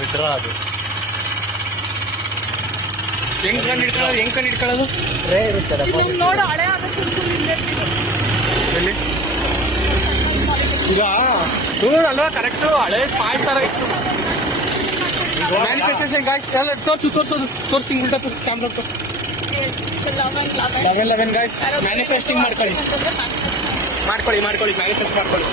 Withdraw ಅದು ಹೆಂಗ್ ಕಂಡು ಹಿಡ್ಕೊಳ್ಳೋದು ರೇ ಇರುತ್ತಲ್ಲ ನೋಡು ಹಳೆ ಆದ ಎಲ್ಲಿ ಈಗ ಅಲ್ವಾ ಕರೆಕ್ಟು ಹಳೆ ಪಾಯಿಂಟ್ ತರ ಇತ್ತು ಮ್ಯಾನಿಫೆಸ್ಟೇಷನ್ ಗಾಯ್ಸ್ ಎಲ್ಲ ತೋರ್ಸಿ ಹಿಂಗ್ ಉಲ್ಟಾ ತೋರ್ಸಿ ಕ್ಯಾಮ್ರಾ 11 ಗಾಯ್ಸ್ ಮ್ಯಾನಿಫೆಸ್ಟಿಂಗ್ ಮಾಡ್ಕೊಳ್ಳಿ ಮ್ಯಾನಿಫೆಸ್ಟ್ ಮಾಡ್ಕೊಳ್ಳಿ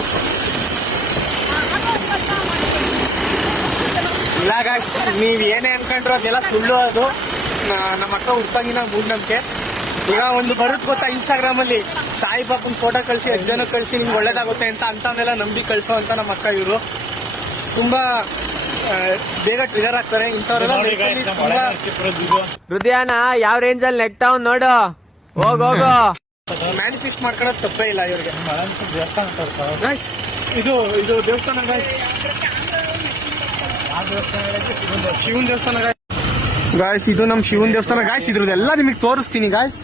ಇಲ್ಲ ಗಾಯ್ಸ್ ನೀವ್ ಏನೇ ಅನ್ಕೊಂಡ್ರು ಅದೆಲ್ಲ ಸುಳ್ಳು. ಅದು ನಮ್ಮ ಅಕ್ಕ ಹುಡ್ತಾಗಿನ ಮೂಢನಂಬಿಕೆ. ಈಗ ಒಂದು ಬರುತ್ತೆ ಗೊತ್ತಾ ಇನ್ಸ್ಟಾಗ್ರಾಮ್ ಅಲ್ಲಿ ಸಾಯಿಬಾಬನ್ ಫೋಟೋ ಕಳಿಸಿ 10 ಜನ ಕಳಿಸಿ ನಿಮ್ಗೆ ಒಳ್ಳೇದಾಗುತ್ತೆ ಅಂತವನ್ನೆಲ್ಲ ನಂಬಿ ಕಳಿಸೋ ಅಂತ ನಮ್ಮ ಅಕ್ಕ. ಇವರು ತುಂಬಾ ಬೇಗ ಟ್ರಿಗರ್ ಆಗ್ತಾರೆ ಇಂಥವ್ರೆಲ್ಲ. ಹೃದಯನ ಯಾವ ರೇಂಜ್ ಅಲ್ಲಿ ನೆಕ್ತಾವ್ ನೋಡು. ಹೋಗು ಮ್ಯಾನಿಫೆಸ್ಟ್ ಮಾಡ್ಕೊಳ್ಳೋದು ತಪ್ಪೇ ಇಲ್ಲ ಇವ್ರಿಗೆ. ಇದು ದೇವಸ್ಥಾನ ಶಿವನ್ ದೇವಸ್ಥಾನ ಗಾಯ್ಸ್. ಇದು ನಮ್ ಶಿವನ್ ದೇವಸ್ಥಾನ ಗಾಯ್ಸ್. ಇದ್ರದ್ದೆಲ್ಲ ನಿಮಗೆ ತೋರಿಸ್ತೀನಿ ಗಾಯ್ಸ್.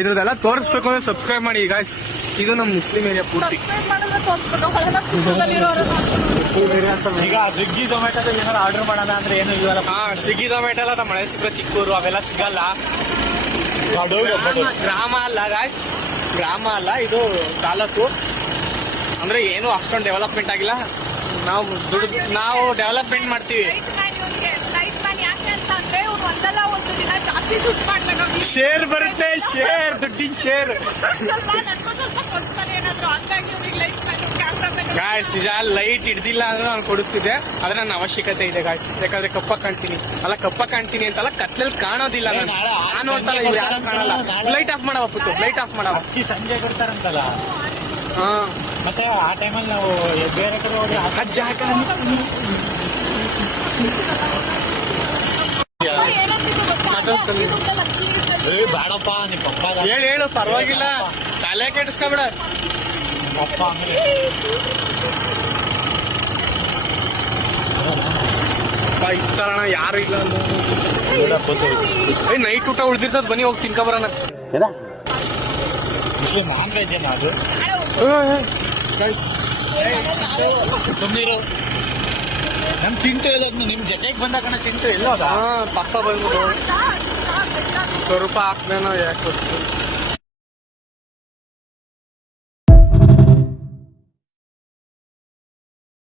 ಇದ್ರದ್ದೆಲ್ಲ ತೋರಿಸ್ಬೇಕು ಅಂದ್ರೆ ಸಬ್ಸ್ಕ್ರೈಬ್ ಮಾಡಿ ಗಾಯ್ಸ್. ಇದು ನಮ್ ಮುಸ್ಲಿಂ ಏರಿಯಾ ಪೂರ್ತಿ. ಈಗ ಸ್ವಿಗ್ಗಿ ಝೊಮ್ಯಾಟೊ ಏನಾದ್ರು ಆರ್ಡರ್ ಮಾಡೋಣ ಅಂದ್ರೆ ಏನು ಇಲ್ವಲ್ಲ. ಸ್ವಿಗ್ಗಿ ಝೊಮ್ಯಾಟೊ ಎಲ್ಲ ನಮ್ಮ ಮಳೆ ಸಿಗೋ ಚಿಕ್ಕೂರು ಅವೆಲ್ಲ ಸಿಗಲ್ಲ. ಗ್ರಾಮ ಅಲ್ಲ ಗಾಯ್ಸ್, ಗ್ರಾಮ ಅಲ್ಲ, ಇದು ತಾಲೂಕು. ಅಂದ್ರೆ ಏನು ಅಷ್ಟೊಂದು ಡೆವಲಪ್ಮೆಂಟ್ ಆಗಿಲ್ಲ. ನಾವು ಡೆವಲಪ್ಮೆಂಟ್ ಮಾಡ್ತೀವಿ. ಶೇರ್ ಬರುತ್ತೆ, ಶೇರ್ ದುಡ್ಡಿನ ಶೇರ್ ಗಾಯ್ಸ್. ನಿಜ ಲೈಟ್ ಹಿಡ್ದಿಲ್ಲ ಅಂದ್ರೆ ನಾನು ಕೊಡಿಸ್ತಿದ್ದೆ, ಆದ್ರೆ ನನ್ನ ಅವಶ್ಯಕತೆ ಇದೆ ಗಾಯ್ಸ್. ಯಾಕಂದ್ರೆ ಕಪ್ಪ ಕಾಣ್ತೀನಿ ಅಂತಲ್ಲ, ಕತ್ಲಲ್ಲಿ ಕಾಣೋದಿಲ್ಲ. ನಾನು ನೋಡ್ತಲ್ಲ, ಇವ್ರು ಯಾರು ಕಾಣಲ್ಲ. ಲೈಟ್ ಆಫ್ ಮಾಡವ ಪುತ್ತು, ಲೈಟ್ ಆಫ್ ಮಾಡವ. ಸಂಜೆ ಕೊಡ್ತಾರಂತಲ್ಲ. ಮತ್ತೆ ಆ ಟೈಮಲ್ಲಿ ನಾವು ಬೇರೆ ಕಡೆ ಹೋಗಿ ಅಜ್ಜ ಬೇಡಪ್ಪ ನಿಮ್ಮ ಪಪ್ಪ ಹೇಳು ಪರವಾಗಿಲ್ಲ, ತಲೆ ಕೆಡಿಸ್ಕೊಬೇಡ. ಅಪ್ಪ ಇರ್ತಾರಣ ಯಾರು ಇಲ್ಲ. ನೈಟ್ ಊಟ ಉಳ್ದಿರ್ತದ, ಬನ್ನಿ ಹೋಗಿ ತಿನ್ಕೊಬರೋಣ. ನಾನ್ ವೆಜ್ ಏನೋ ಅದು. ಸುಮ್ಮನಿರು. ನಮ್ ಚಿಂಟು ಎಲ್ಲೋದ್? ನಿಮ್ ಜೊತೆಗೆ ಬಂದ ಕಣ ಚಿಂಟು ಎಲ್ಲೋದ? ಪಕ್ಕ ಬಂದ್ಬಿಟ್ಟು ಸ್ವಲ್ಪ ಹಾಕ್ದೇನೋ ಯಾಕೆ